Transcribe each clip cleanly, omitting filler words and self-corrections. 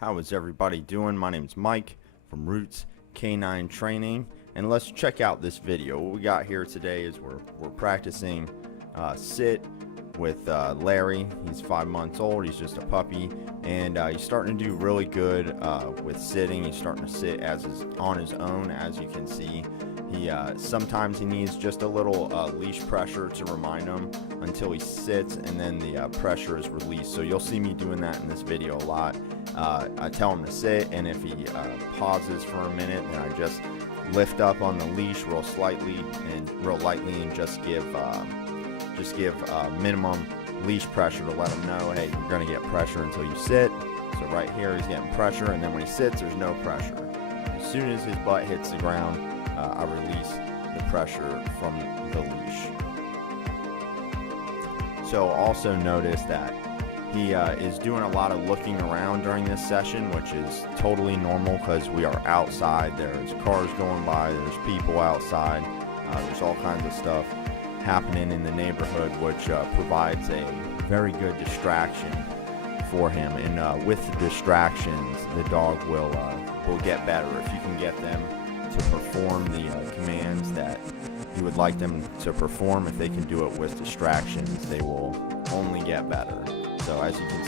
How is everybody doing? My name's Mike from Roots Canine Training, and let's check out this video. What we got here today is we're practicing sit with Larry. He's 5 months old. He's just a puppy, and he's starting to do really good with sitting. He's starting to sit on his own, as you can see. Sometimes he needs just a little leash pressure to remind him until he sits, and then the pressure is released. So you'll see me doing that in this video a lot. I tell him to sit, and if he pauses for a minute, then I just lift up on the leash real lightly and just give minimum leash pressure to let him know, hey, you're going to get pressure until you sit. So right here he's getting pressure, and then when he sits, there's no pressure. As soon as his butt hits the ground, I release the pressure from the leash. So also notice that he is doing a lot of looking around during this session, which is totally normal because we are outside. There's cars going by, there's people outside, there's all kinds of stuff happening in the neighborhood, which provides a very good distraction for him. And with the distractions, the dog will get better. If you can get them to perform the commands that you would like them to perform, if they can do it with distractions, they will only get better. So as you can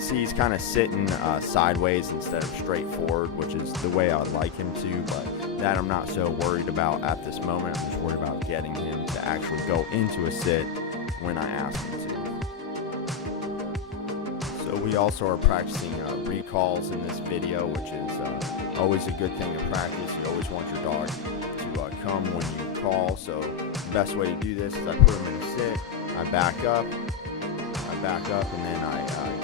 see, he's kind of sitting sideways instead of straight forward, which is the way I'd like him to, but that I'm not so worried about at this moment. I'm just worried about getting him to actually go into a sit when I ask him to. So we also are practicing recalls in this video, which is always a good thing to practice. You always want your dog to come when you call. So the best way to do this is I put him in a sit, I back up, and then I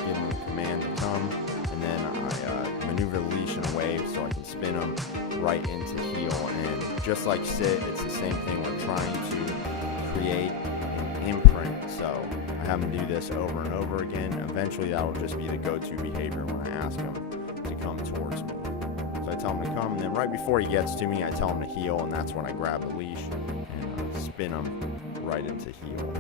give him a command to come, and then I maneuver the leash in a wave so I can spin him right into heel. And just like sit, it's the same thing. We're trying to create an imprint. So I have him do this over and over again. Eventually that'll just be the go-to behavior when I ask him to come towards me. So I tell him to come, and then right before he gets to me, I tell him to heel, and that's when I grab the leash and spin him right into heel.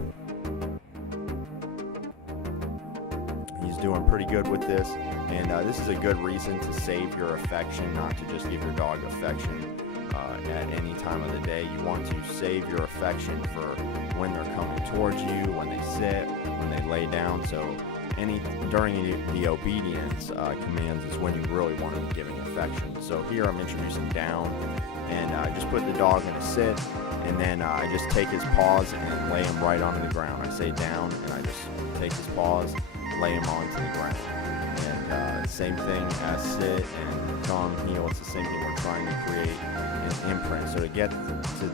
He's doing pretty good with this, and this is a good reason to save your affection, not to just give your dog affection at any time of the day. You want to save your affection for when they're coming towards you, when they sit, when they lay down. So during the obedience commands is when you really want to be giving affection. So here I'm introducing down, and I just put the dog in a sit, and then I just take his paws and lay him right onto the ground. I say down, and I just take his paws, lay him onto the ground. And same thing as sit and come, heel. It's the same thing. We're trying to create an imprint. So to get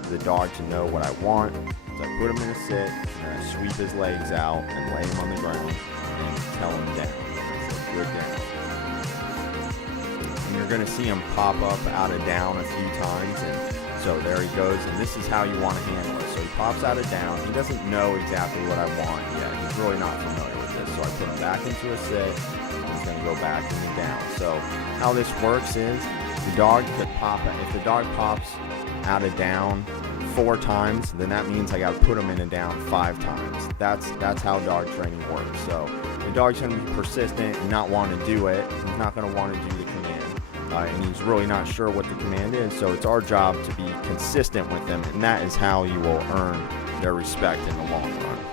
the dog to know what I want, is I put him in a sit, and I sweep his legs out and lay him on the ground and tell him down. So good down. And you're going to see him pop up out of down a few times, and so there he goes, and this is how you want to handle it. So he pops out of down. He doesn't know exactly what I want yet. He's really not familiar with this. So I put him back into a sit, and he's going to go back into down. So how this works is the dog could if the dog pops out of down 4 times, then that means I got to put him in a down 5 times. That's how dog training works. So the dog's going to be persistent and not want to do it. He's not going to want to do the command. And he's really not sure what the command is, so it's our job to be consistent with them, and that is how you will earn their respect in the long run.